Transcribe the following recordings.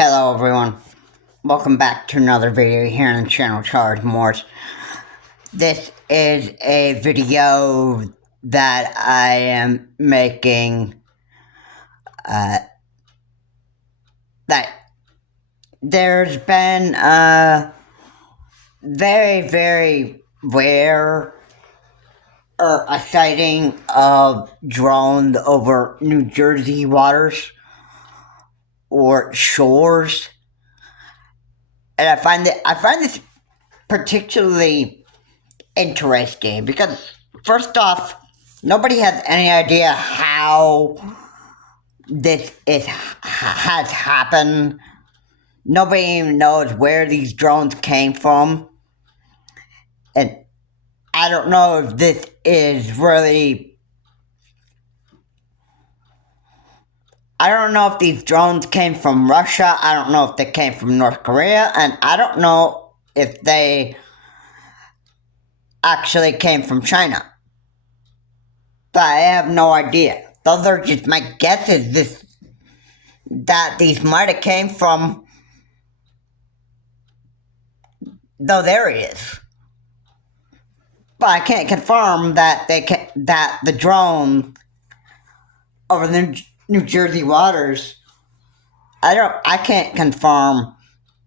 Hello everyone, welcome back to another video here on the channel Charles Morse. This is a video that I am making that there's been a very rare a sighting of drones over New Jersey waters or shores. And I find this particularly interesting because, first off, nobody has any idea how this has happened. Nobody even knows where these drones came from. And I don't know if this is really... I don't know if these drones came from Russia. I don't know if they came from North Korea. And I don't know if they actually came from China. But I have no idea. Those are just my guesses that these might have came from those areas. But I can't confirm that that the drone over the New Jersey waters, I can't confirm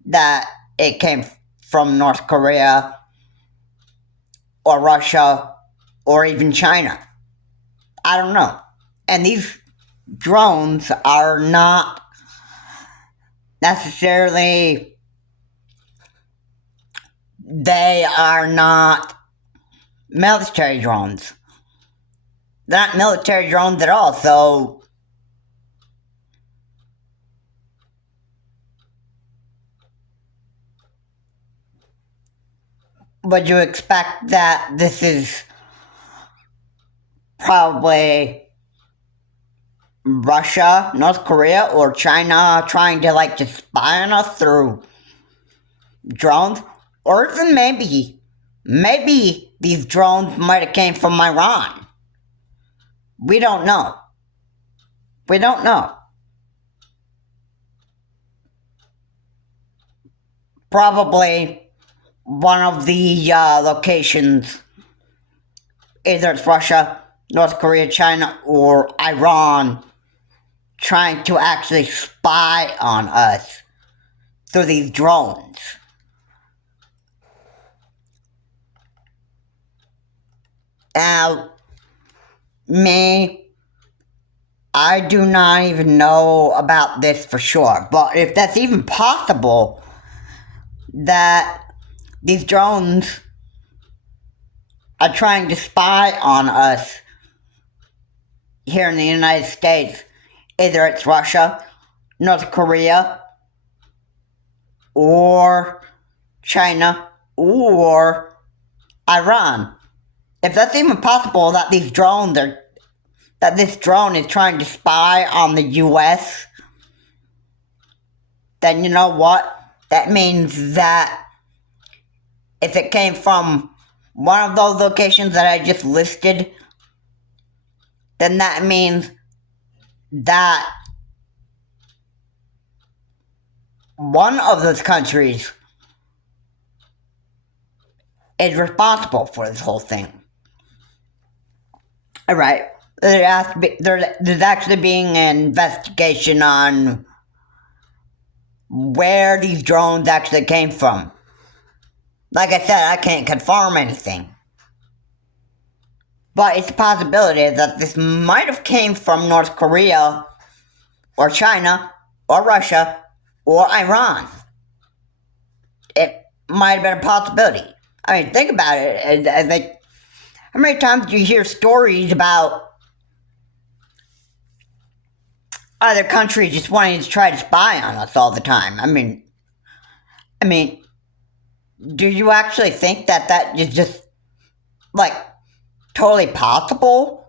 that it came from North Korea or Russia or even China. I don't know. And these drones are not necessarily, they are not military drones. They're not military drones at all, so would you expect that this is probably Russia, North Korea, or China trying to just spy on us through drones? Or even maybe these drones might have came from Iran. We don't know. We don't know. Probably one of the locations, either it's Russia, North Korea, China, or Iran, trying to actually spy on us through these drones. Now, I do not even know about this for sure, but if that's even possible, that these drones are trying to spy on us here in the United States, either it's Russia, North Korea, or China, or Iran. If that's even possible, that this drone is trying to spy on the US, then you know what? That means that if it came from one of those locations that I just listed, then that means that one of those countries is responsible for this whole thing. Alright, there's actually being an investigation on where these drones actually came from. Like I said, I can't confirm anything. But it's a possibility that this might have came from North Korea, or China, or Russia, or Iran. It might have been a possibility. I mean, think about it. How many times do you hear stories about other countries just wanting to try to spy on us all the time? I mean, do you actually think that is just, totally possible?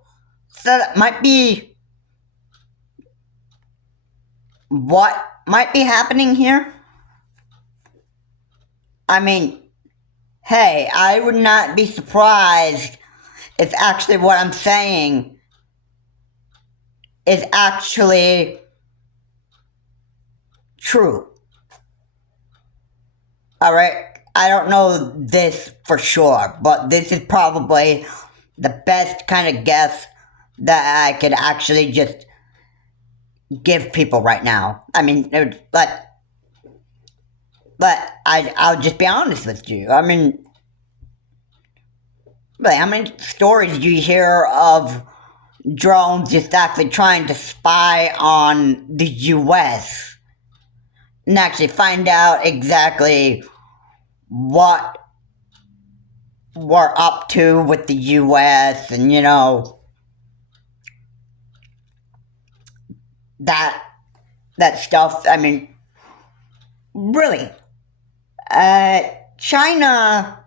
So that might be what might be happening here? I mean, hey, I would not be surprised if actually what I'm saying is actually true. Alright, I don't know this for sure, but this is probably the best kind of guess that I could actually just give people right now. I mean, but I'll just be honest with you. I mean, like, how many stories do you hear of drones just actually trying to spy on the U.S. and actually find out exactly what we're up to with the U.S. and, that stuff. I mean, really, uh, China.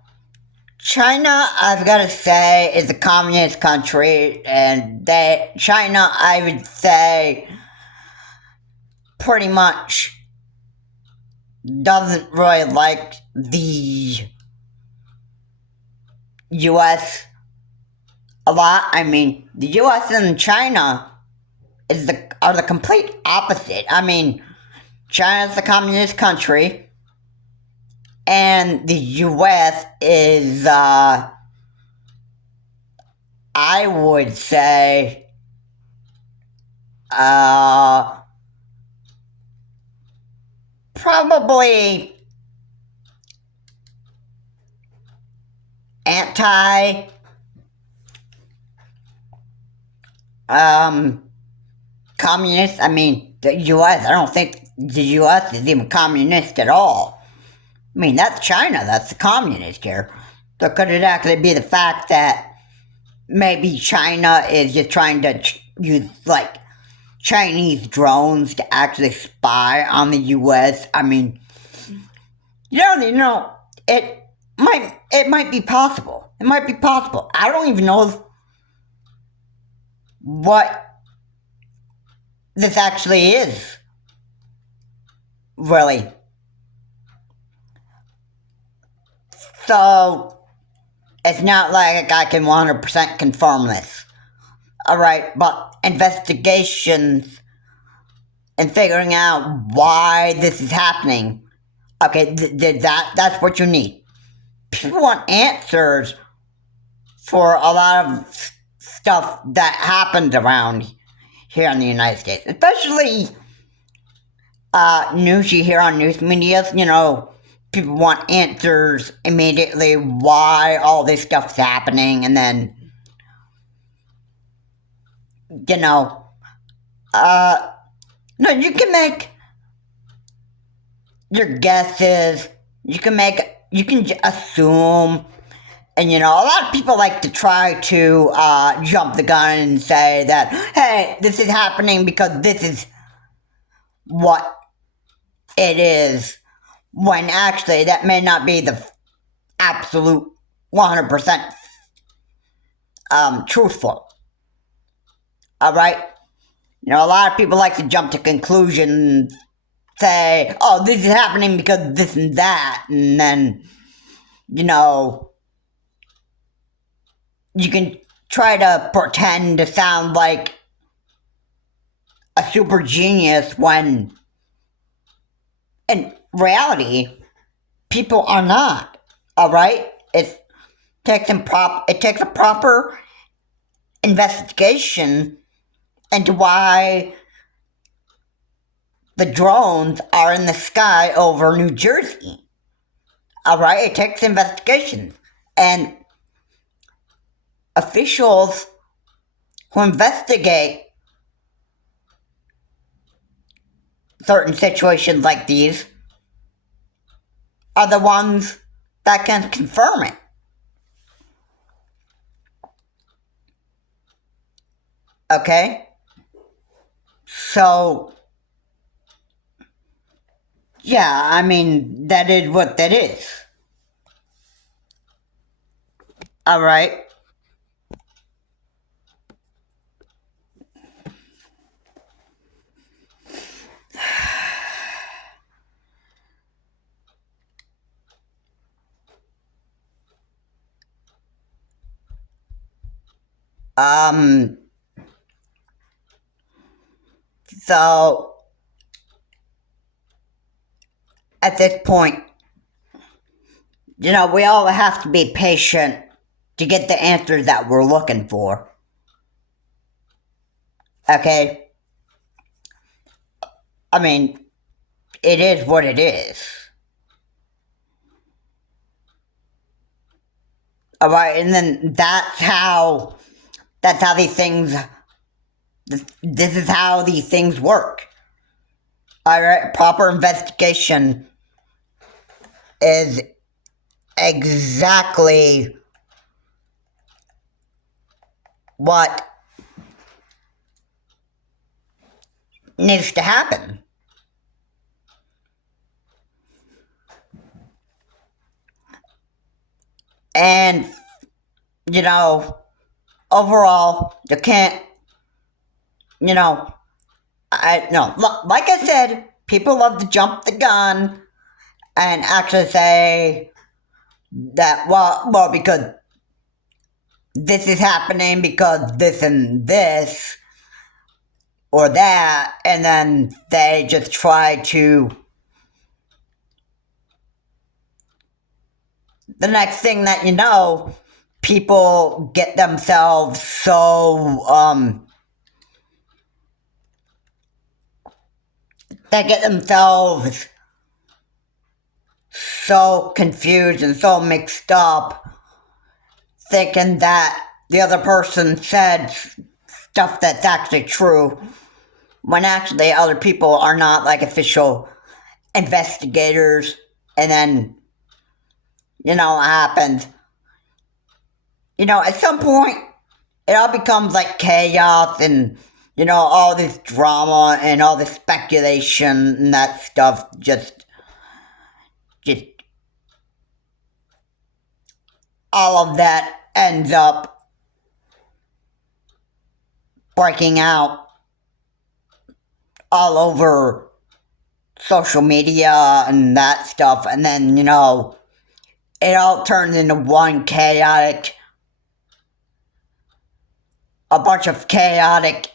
China, I've got to say, is a communist country, and China, I would say, pretty much doesn't really like the U.S. a lot. I mean, the U.S. and China are the complete opposite. I mean, China's a communist country, and the U.S. is, I would say, probably anti, communist. I mean, the U.S., I don't think the U.S. is even communist at all. I mean, that's China, that's the communist here. So could it actually be the fact that maybe China is just trying to use, like, Chinese drones to actually spy on the U.S.? I mean, it might be possible. It might be possible. I don't even know what this actually is, really. So, it's not like I can 100% confirm this. Alright, but investigations and figuring out why this is happening, okay, that's what you need. People want answers for a lot of stuff that happens around here in the United States, especially news you hear on news media. People want answers immediately why all this stuff's happening, and then, no, you can make your guesses, you can assume, and a lot of people like to try to jump the gun and say that, hey, this is happening because this is what it is, when actually that may not be the absolute 100% truthful. Alright? A lot of people like to jump to conclusions, say, oh, this is happening because this and that, and then, you can try to pretend to sound like a super genius when, in reality, people are not. Alright? It takes a proper investigation into why the drones are in the sky over New Jersey. Alright? It takes investigation. And officials who investigate certain situations like these are the ones that can confirm it. Okay? So, yeah, I mean, that is what that is. Alright? So, at this point, we all have to be patient to get the answers that we're looking for. Okay? I mean, it is what it is. Alright, and then that's how these things, this is how these things work. Alright, proper investigation is exactly what needs to happen. And, overall, you can't, like I said, people love to jump the gun and actually say that, well, because this is happening because this and this or that, and then they just try to, the next thing that you know, people get themselves so, they get themselves so confused and so mixed up, thinking that the other person said stuff that's actually true, when actually other people are not like official investigators. And then, what happens? At some point, it all becomes like chaos and, all this drama and all this speculation and that stuff just all of that ends up breaking out all over social media and that stuff, and then, it all turns into a bunch of chaotic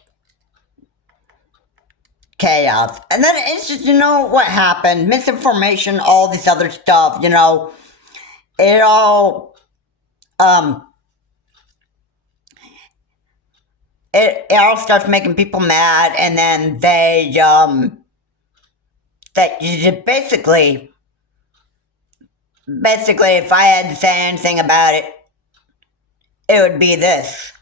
chaos. And then it's just, what happened, misinformation, all this other stuff, it all, it all starts making people mad, and then they, basically, if I had to say anything about it, it would be this.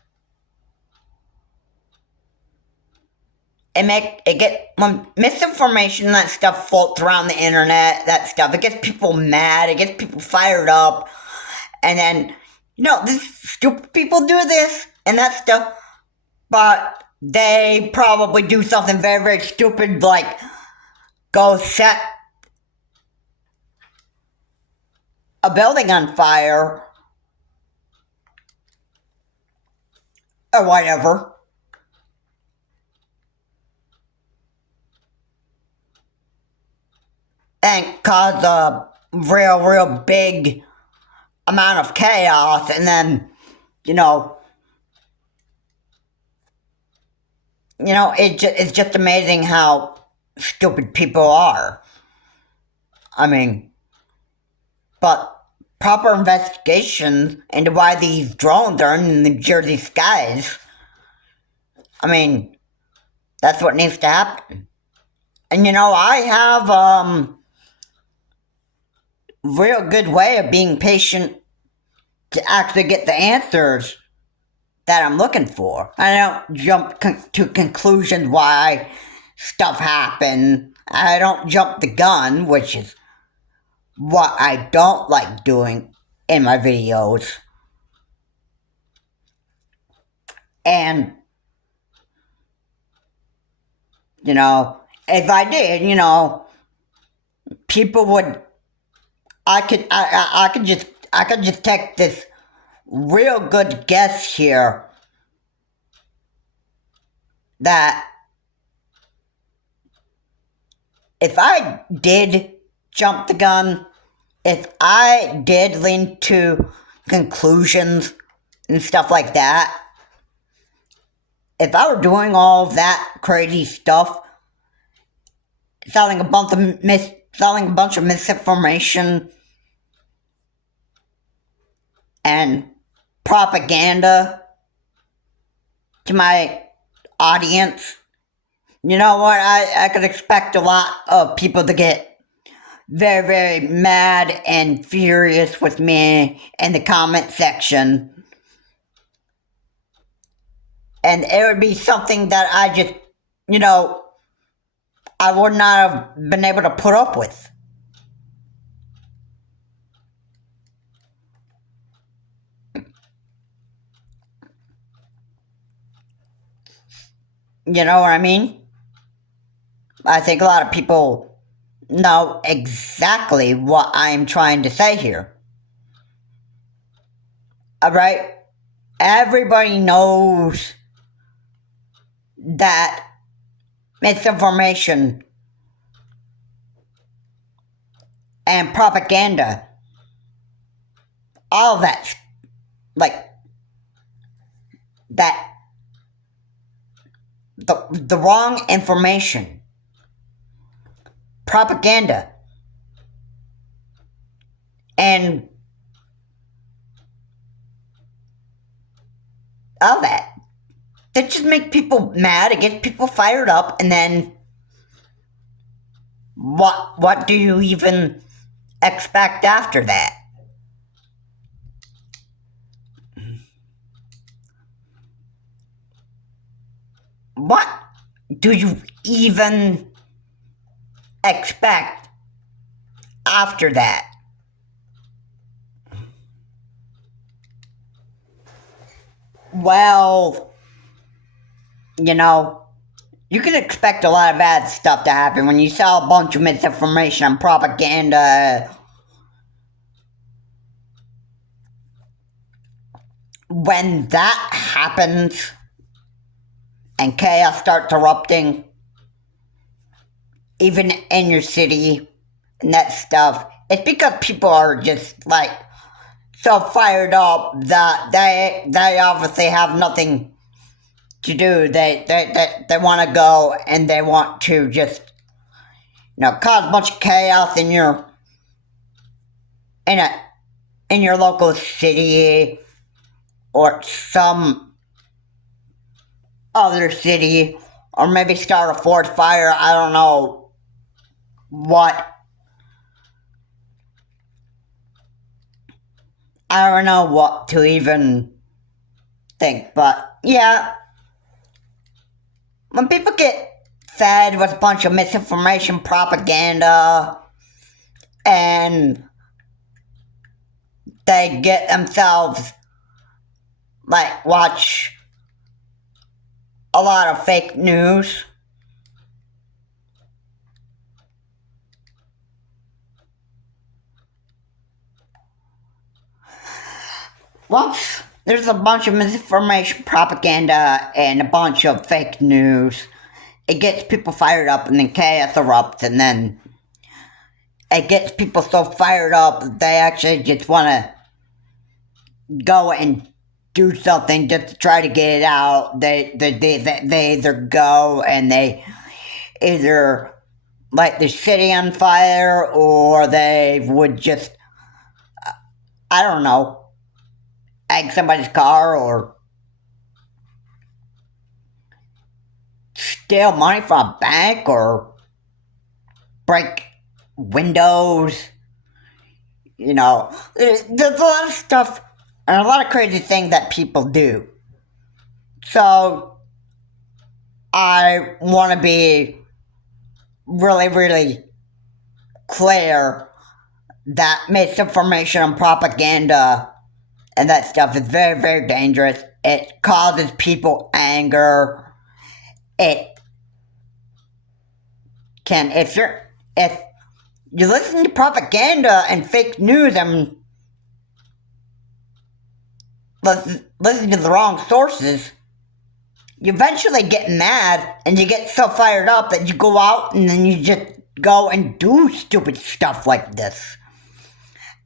When misinformation and that stuff floats around the internet, that stuff, it gets people mad, it gets people fired up, and then, these stupid people do this and that stuff, but they probably do something very, very stupid, like go set a building on fire or whatever. And cause a real, real big amount of chaos, and then, it's just amazing how stupid people are. I mean, but proper investigations into why these drones are in the Jersey skies, I mean, that's what needs to happen. And, I have, real good way of being patient to actually get the answers that I'm looking for. I don't jump to conclusions why stuff happened. I don't jump the gun, which is what I don't like doing in my videos. And, if I did, people would, I could just take this real good guess here that if I did jump the gun, if I did lean to conclusions and stuff like that, if I were doing all that crazy stuff, selling a bunch of misinformation, and propaganda to my audience, you know what? I could expect a lot of people to get very, very mad and furious with me in the comment section. And it would be something that I just, you know, I would not have been able to put up with. You know what I mean? I think a lot of people know exactly what I'm trying to say here. Alright? Everybody knows that misinformation and propaganda, all of that, like, that, the wrong information, propaganda, and all that just make people mad, it gets people fired up, and then what do you even expect after that? What do you even expect after that? Well, you know, you can expect a lot of bad stuff to happen when you sell a bunch of misinformation and propaganda. When that happens and chaos starts erupting, even in your city and that stuff, it's because people are just like so fired up that they obviously have nothing to do. They want to go and they want to just, you know, cause a bunch of chaos in your in your local city or some other city, or maybe start a forest fire. I don't know what. I don't know what to even think, but yeah, when people get fed with a bunch of misinformation, propaganda, and they get themselves, like, watch a lot of fake news. Once there's a bunch of misinformation, propaganda, and a bunch of fake news, it gets people fired up, and then chaos erupts, and then it gets people so fired up they actually just want to go and do something just to try to get it out. They either go and they either light the city on fire, or they would just, I don't know, egg somebody's car or steal money from a bank or break windows. You know, there's a lot of stuff and a lot of crazy things that people do. So I want to be really, really clear that misinformation and propaganda and that stuff is very, very dangerous. It causes people anger. It can, if you listen to propaganda and fake news and listen to the wrong sources, you eventually get mad and you get so fired up that you go out and then you just go and do stupid stuff like this.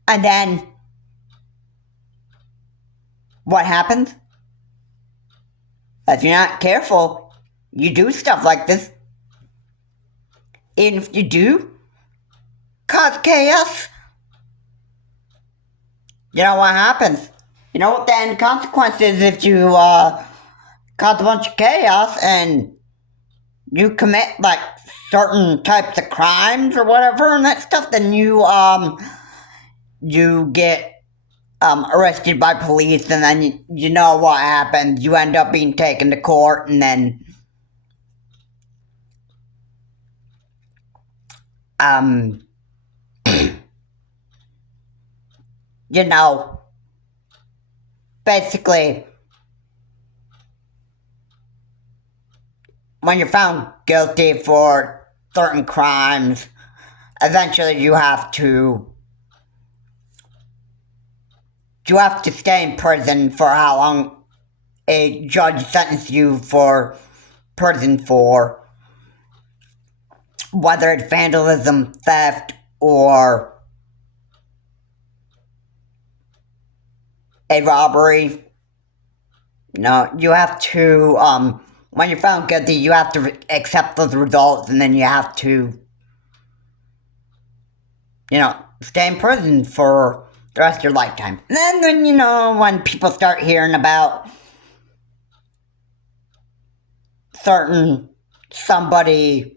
And then what happens? If you're not careful, you do stuff like this. And if you do cause chaos, you know what happens? You know what the end consequence is if you cause a bunch of chaos and you commit like certain types of crimes or whatever and that stuff, then you get arrested by police, and then you know what happens. You end up being taken to court, and then you know, basically, when you're found guilty for certain crimes, eventually you have to stay in prison for how long a judge sentenced you for prison for, whether it's vandalism, theft, or a robbery. No, you have to, when you're found guilty, you have to accept those results, and then you have to, stay in prison for the rest of your lifetime. And then, when people start hearing about somebody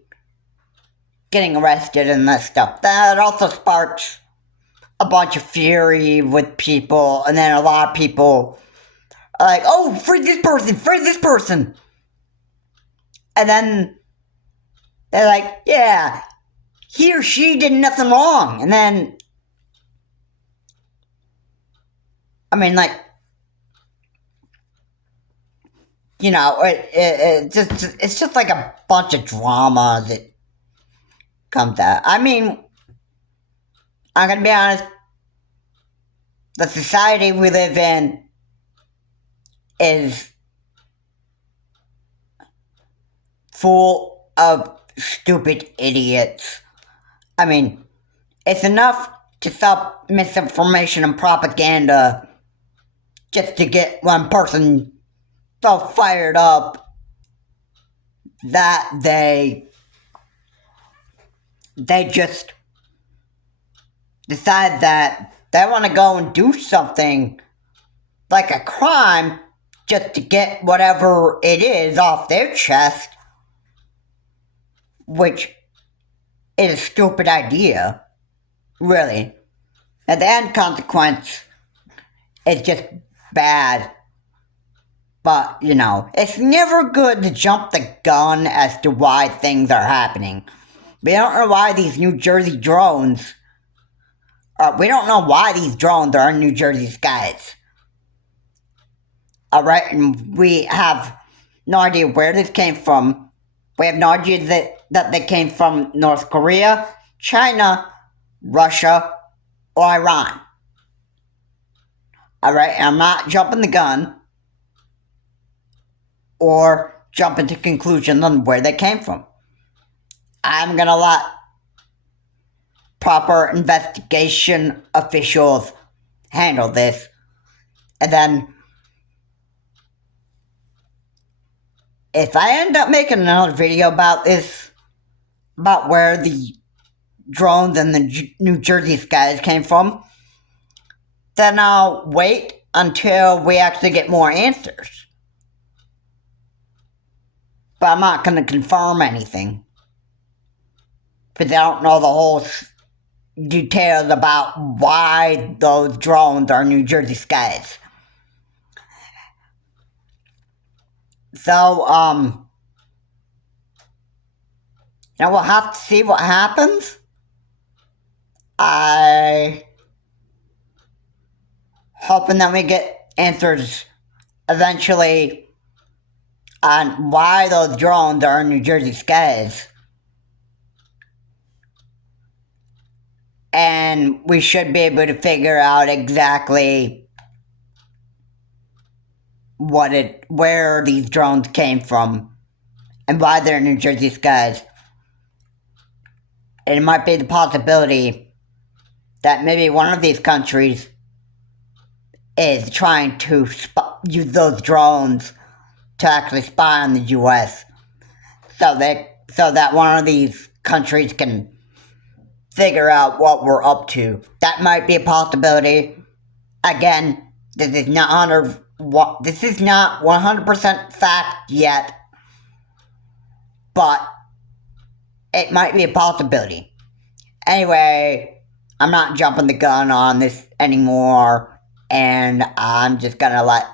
getting arrested and that stuff, that also sparks a bunch of fury with people, and then a lot of people are like, oh, free this person. And then they're like, yeah, he or she did nothing wrong. And then, it's just like a bunch of drama that comes out. I'm gonna be honest, the society we live in is full of stupid idiots. It's enough to stop misinformation and propaganda just to get one person so fired up that they just decide that they want to go and do something like a crime just to get whatever it is off their chest, which is a stupid idea, really. And the end consequence is just bad. But, it's never good to jump the gun as to why things are happening. We don't know why these New Jersey drones, we don't know why these drones are in New Jersey skies. Alright, and we have no idea where this came from. We have no idea that they came from North Korea, China, Russia, or Iran. Alright, I'm not jumping the gun or jumping to conclusions on where they came from. I'm gonna let proper investigation officials handle this, and then if I end up making another video about this, about where the drones and the New Jersey skies came from, then I'll wait until we actually get more answers. But I'm not going to confirm anything, because I don't know the whole details about why those drones are New Jersey skies. So, we'll have to see what happens. I hoping that we get answers eventually on why those drones are in New Jersey skies. And we should be able to figure out exactly where these drones came from and why they're in New Jersey skies. And it might be the possibility that maybe one of these countries is trying to use those drones to actually spy on the U.S. so that one of these countries can figure out what we're up to. That might be a possibility. Again, This is not this is not 100% fact yet, but it might be a possibility. Anyway, I'm not jumping the gun on this anymore, and I'm just gonna let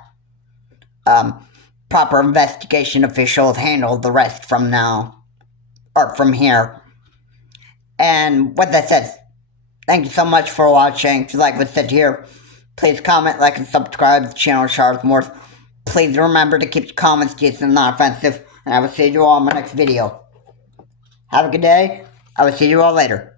proper investigation officials handle the rest from now, or from here. And with that said, thank you so much for watching. If you like what I said here, please comment, like, and subscribe to the channel Charles Morse. Please remember to keep your comments decent and not offensive, and I will see you all in my next video. Have a good day. I will see you all later.